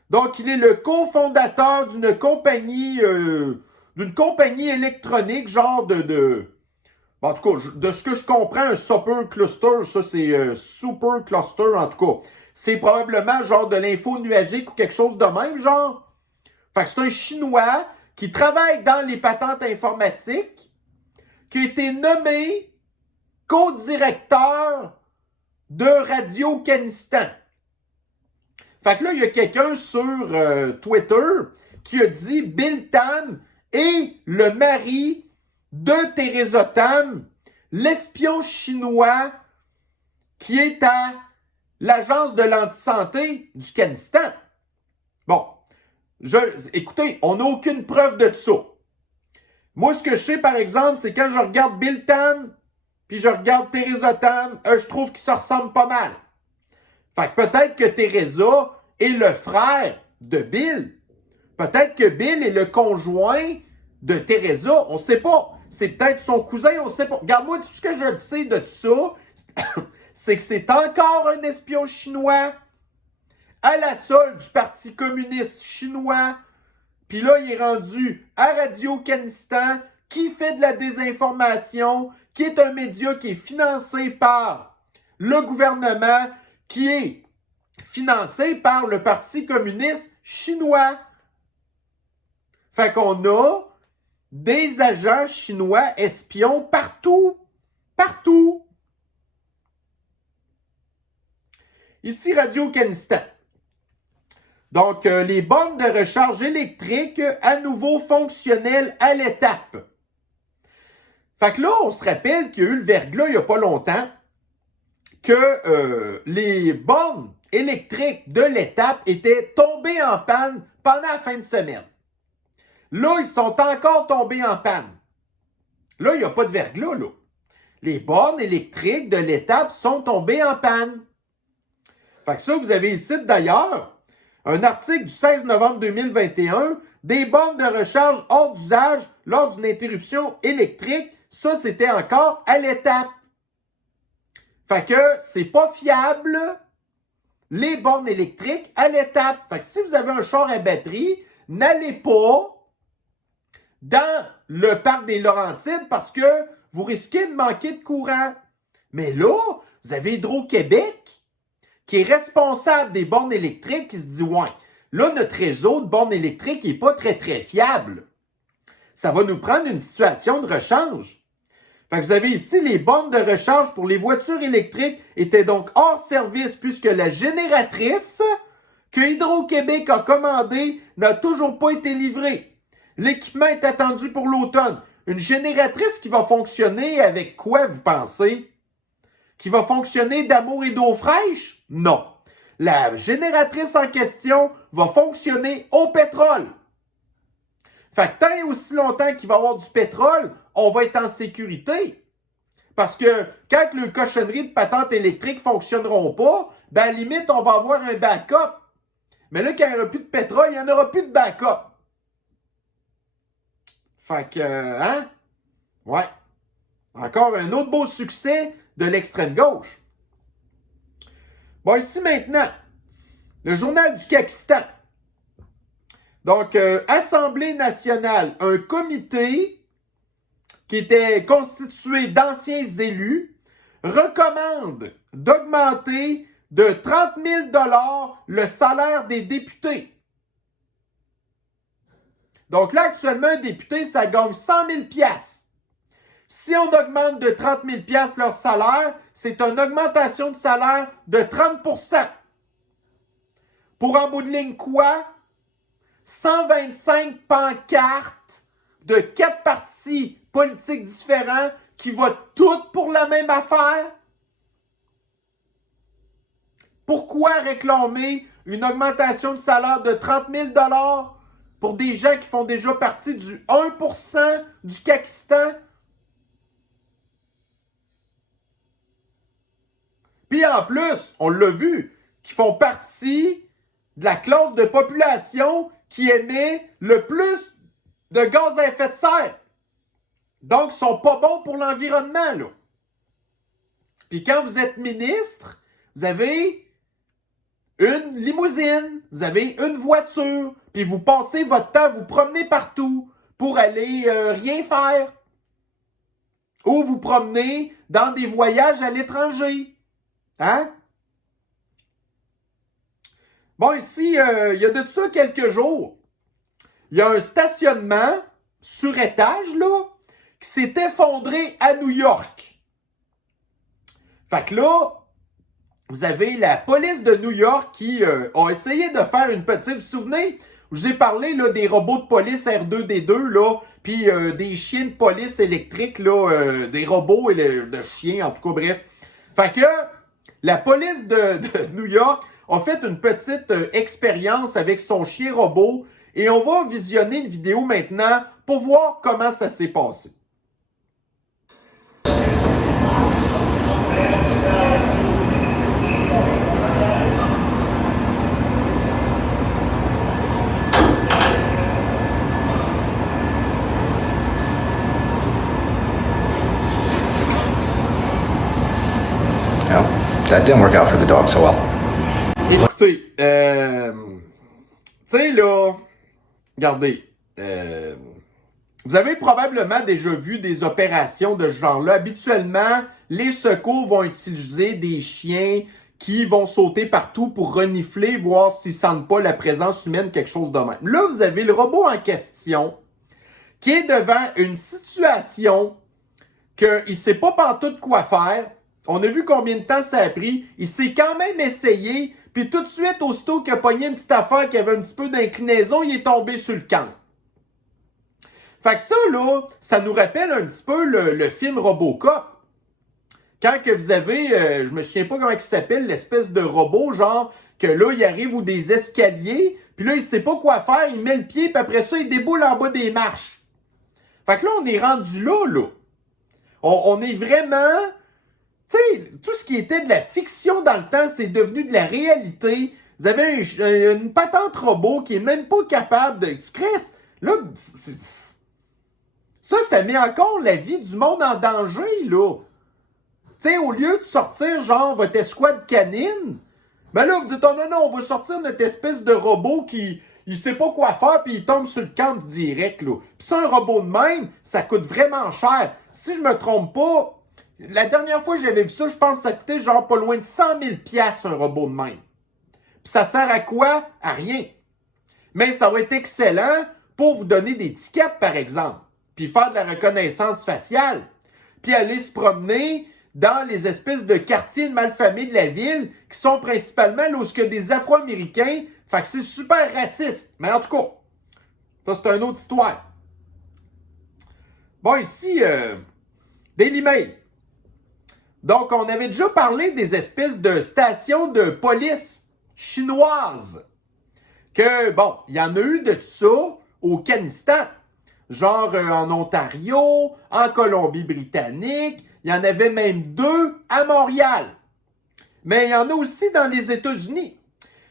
Donc, il est le cofondateur d'une compagnie électronique, genre en tout cas, de ce que je comprends, un super cluster, ça c'est super cluster en tout cas. C'est probablement genre de l'info nuagique ou quelque chose de même, genre. Fait que c'est un Chinois qui travaille dans les patentes informatiques, qui a été nommé co-directeur de Radio Kanistan. Fait que là, il y a quelqu'un sur Twitter qui a dit Bill Tam est le mari de Teresa Tam, l'espion chinois qui est à l'agence de l'antisanté du Kanistan. Bon, écoutez, on n'a aucune preuve de ça. Moi, ce que je sais, par exemple, c'est quand je regarde Bill Tam puis je regarde Teresa Tam, je trouve qu'ils se ressemblent pas mal. Fait que peut-être que Teresa est le frère de Bill. Peut-être que Bill est le conjoint de Teresa. On ne sait pas. C'est peut-être son cousin, on ne sait pas. Regarde-moi, tout ce que je sais de ça, c'est que c'est encore un espion chinois à la solde du Parti communiste chinois. Puis là, il est rendu à Radio Kanistan, qui fait de la désinformation, qui est un média qui est financé par le gouvernement, qui est financé par le Parti communiste chinois. Fait qu'on a des agents chinois espions partout. Partout. Ici, Radio Kanistan. Donc, les bornes de recharge électrique à nouveau fonctionnelles à l'étape. Fait que là, on se rappelle qu'il y a eu le verglas il n'y a pas longtemps, que les bornes électriques de l'étape étaient tombées en panne pendant la fin de semaine. Là, ils sont encore tombés en panne. Là, il n'y a pas de verglas, là. Les bornes électriques de l'étape sont tombées en panne. Fait que ça, vous avez ici d'ailleurs un article du 16 novembre 2021, des bornes de recharge hors d'usage lors d'une interruption électrique. Ça, c'était encore à l'étape. Fait que c'est pas fiable, les bornes électriques à l'étape. Fait que si vous avez un char à batterie, n'allez pas dans le parc des Laurentides parce que vous risquez de manquer de courant. Mais là, vous avez Hydro-Québec qui est responsable des bornes électriques qui se dit « Ouais, là, notre réseau de bornes électriques n'est pas très, très fiable. Ça va nous prendre une situation de rechange. » Fait que vous avez ici les bornes de recharge pour les voitures électriques étaient donc hors service puisque la génératrice que Hydro-Québec a commandée n'a toujours pas été livrée. L'équipement est attendu pour l'automne. Une génératrice qui va fonctionner avec quoi, vous pensez? Qui va fonctionner d'amour et d'eau fraîche? Non. La génératrice en question va fonctionner au pétrole. Fait que tant et aussi longtemps qu'il va y avoir du pétrole, on va être en sécurité. Parce que quand les cochonneries de patentes électriques ne fonctionneront pas, ben à la limite, on va avoir un backup. Mais là, quand il n'y aura plus de pétrole, il n'y en aura plus de backup. Fait que, hein? Ouais. Encore un autre beau succès de l'extrême gauche. Bon, ici maintenant, le journal du Pakistan. Donc, Assemblée nationale, un comité qui était constitué d'anciens élus recommande d'augmenter de 30 000 $ le salaire des députés. Donc là, actuellement, un député, ça gagne 100 000 $. Si on augmente de 30 000 $ leur salaire, c'est une augmentation de salaire de 30 %. Pour en bout de ligne quoi? 125 pancartes de 4 partis politiques différents qui votent toutes pour la même affaire? Pourquoi réclamer une augmentation de salaire de 30 000 $ pour des gens qui font déjà partie du 1 % du Pakistan? Puis en plus, on l'a vu, qui font partie de la classe de population qui émet le plus de gaz à effet de serre. Donc, ils ne sont pas bons pour l'environnement, là. Puis quand vous êtes ministre, vous avez une limousine, vous avez une voiture, puis vous passez votre temps à vous promener partout pour aller rien faire. Ou vous promener dans des voyages à l'étranger. Hein? Bon, ici, il y a de ça quelques jours. Il y a un stationnement sur étage, là, qui s'est effondré à New York. Fait que là, vous avez la police de New York qui a essayé de faire une petite... Vous vous souvenez, je vous ai parlé là, des robots de police R2D2, là, puis des chiens de police électriques, là, des robots de chiens, en tout cas, bref. Fait que la police de New York a fait une petite expérience avec son chien robot et on va visionner une vidéo maintenant pour voir comment ça s'est passé. No, that didn't work out for the dog so well. Écoutez, tu sais là, regardez, vous avez probablement déjà vu des opérations de ce genre-là. Habituellement, les secours vont utiliser des chiens qui vont sauter partout pour renifler, voir s'ils ne sentent pas la présence humaine, quelque chose de même. Là, vous avez le robot en question qui est devant une situation qu'il ne sait pas pantoute quoi faire. On a vu combien de temps ça a pris. Il s'est quand même essayé. Puis tout de suite, aussitôt qu'il a pogné une petite affaire qui avait un petit peu d'inclinaison, il est tombé sur le camp. Fait que ça, là, ça nous rappelle un petit peu le film Robocop. Quand que vous avez, je me souviens pas comment il s'appelle, l'espèce de robot, genre, que là, il arrive ou des escaliers, puis là, il sait pas quoi faire, il met le pied, puis après ça, il déboule en bas des marches. Fait que là, on est rendu là, là. On est vraiment... Tu sais, tout ce qui était de la fiction dans le temps, c'est devenu de la réalité. Vous avez une patente robot qui est même pas capable de... Là, ça met encore la vie du monde en danger, là. Tu sais, au lieu de sortir, genre, votre escouade canine, ben là, vous dites, oh non, on va sortir notre espèce de robot qui... Il sait pas quoi faire, puis il tombe sur le camp direct, là. Puis ça, un robot de même, ça coûte vraiment cher. Si je me trompe pas... La dernière fois que j'avais vu ça, je pense que ça coûtait genre pas loin de 100 000 $ un robot de même. Puis ça sert à quoi? À rien. Mais ça va être excellent pour vous donner des tickets, par exemple. Puis faire de la reconnaissance faciale. Puis aller se promener dans les espèces de quartiers malfamés de la ville qui sont principalement là où il y a des Afro-Américains. Fait que c'est super raciste. Mais en tout cas, ça c'est une autre histoire. Bon, ici, Daily Mail. Donc, on avait déjà parlé des espèces de stations de police chinoises. Que, bon, il y en a eu de ça au Kanistan. Genre en Ontario, en Colombie-Britannique. Il y en avait même 2 à Montréal. Mais il y en a aussi dans les États-Unis.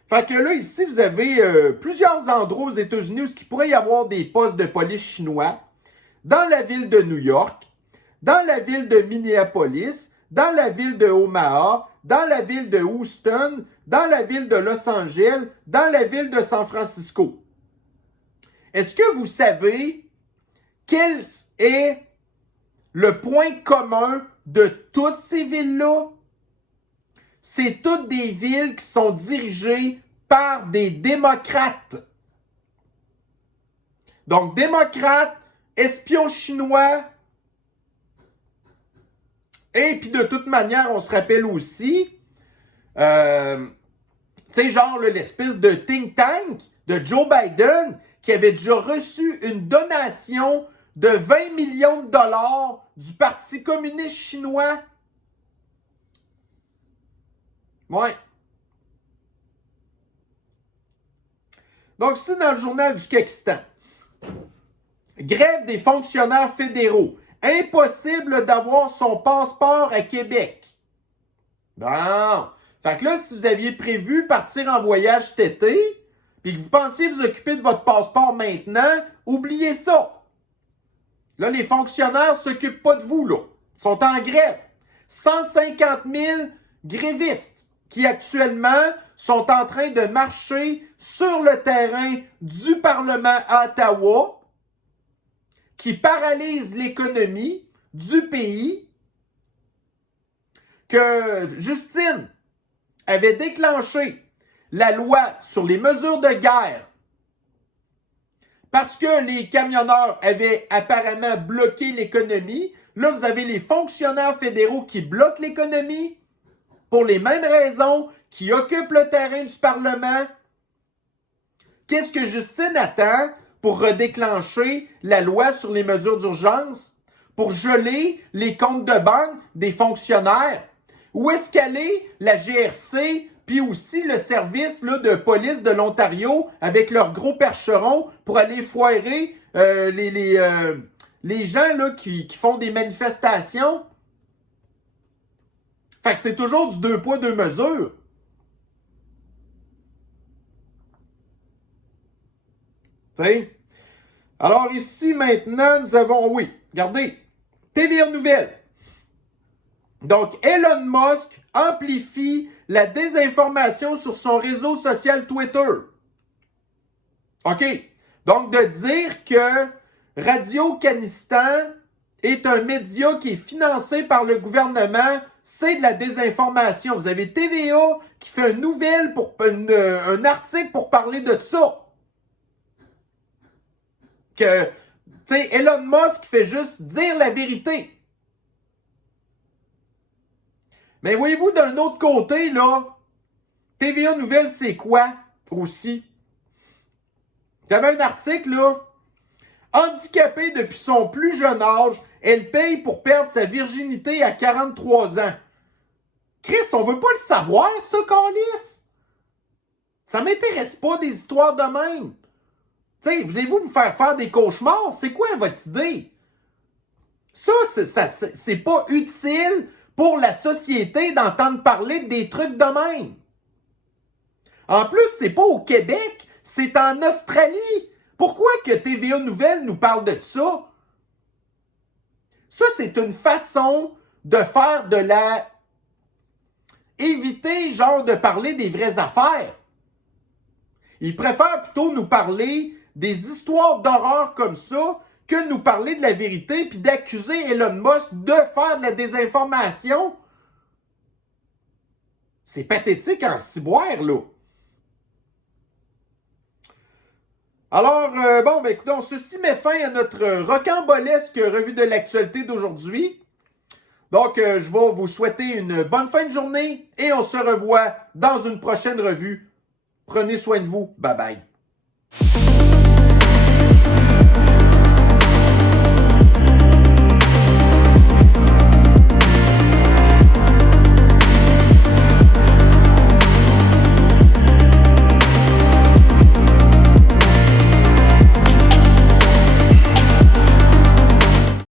Fait que là, ici, vous avez plusieurs endroits aux États-Unis où il pourrait y avoir des postes de police chinois. Dans la ville de New York, dans la ville de Minneapolis, dans la ville de Omaha, dans la ville de Houston, dans la ville de Los Angeles, dans la ville de San Francisco. Est-ce que vous savez quel est le point commun de toutes ces villes-là? C'est toutes des villes qui sont dirigées par des démocrates. Donc, démocrates, espions chinois. Et puis de toute manière, on se rappelle aussi, tu sais, genre l'espèce de think tank de Joe Biden qui avait déjà reçu une donation de 20 millions de dollars du Parti communiste chinois. Ouais. Donc, c'est dans le journal du Pakistan. Grève des fonctionnaires fédéraux. Impossible d'avoir son passeport à Québec. Bon. Fait que là, si vous aviez prévu partir en voyage cet été, puis que vous pensiez vous occuper de votre passeport maintenant, oubliez ça. Là, les fonctionnaires ne s'occupent pas de vous, là. Ils sont en grève. 150 000 grévistes qui actuellement sont en train de marcher sur le terrain du Parlement à Ottawa, qui paralyse l'économie du pays, que Justine avait déclenché la loi sur les mesures de guerre parce que les camionneurs avaient apparemment bloqué l'économie. Là, vous avez les fonctionnaires fédéraux qui bloquent l'économie pour les mêmes raisons, qui occupent le terrain du Parlement. Qu'est-ce que Justine attend pour redéclencher la loi sur les mesures d'urgence? Pour geler les comptes de banque des fonctionnaires? Où est-ce qu'elle est, la GRC, puis aussi le service là, de police de l'Ontario avec leurs gros percherons pour aller foirer les gens là, qui font des manifestations? Fait que c'est toujours du 2 poids, 2 mesures. T'sais? Alors ici, maintenant, nous avons, oui, regardez, TVA Nouvelles. Donc, Elon Musk amplifie la désinformation sur son réseau social Twitter. OK. Donc, de dire que Radio-Canistan est un média qui est financé par le gouvernement, c'est de la désinformation. Vous avez TVA qui fait un article pour parler de ça. Que, tu sais, Elon Musk fait juste dire la vérité. Mais voyez-vous, d'un autre côté, là, TVA Nouvelles, c'est quoi aussi? J'avais un article, là. Handicapée depuis son plus jeune âge, elle paye pour perdre sa virginité à 43 ans. Chris, on veut pas le savoir, ça, câlisse? Ça m'intéresse pas des histoires de même. Tu sais, voulez-vous me faire des cauchemars? C'est quoi votre idée? Ça, c'est pas utile pour la société d'entendre parler des trucs de même. En plus, c'est pas au Québec, c'est en Australie. Pourquoi que TVA Nouvelles nous parle de ça? Ça, c'est une façon de faire de la... éviter, genre, de parler des vraies affaires. Ils préfèrent plutôt nous parler des histoires d'horreur comme ça que nous parler de la vérité puis d'accuser Elon Musk de faire de la désinformation. C'est pathétique en ciboire, là. Alors, bon, ben écoutons, ceci met fin à notre rocambolesque revue de l'actualité d'aujourd'hui. Donc, je vais vous souhaiter une bonne fin de journée et on se revoit dans une prochaine revue. Prenez soin de vous. Bye bye.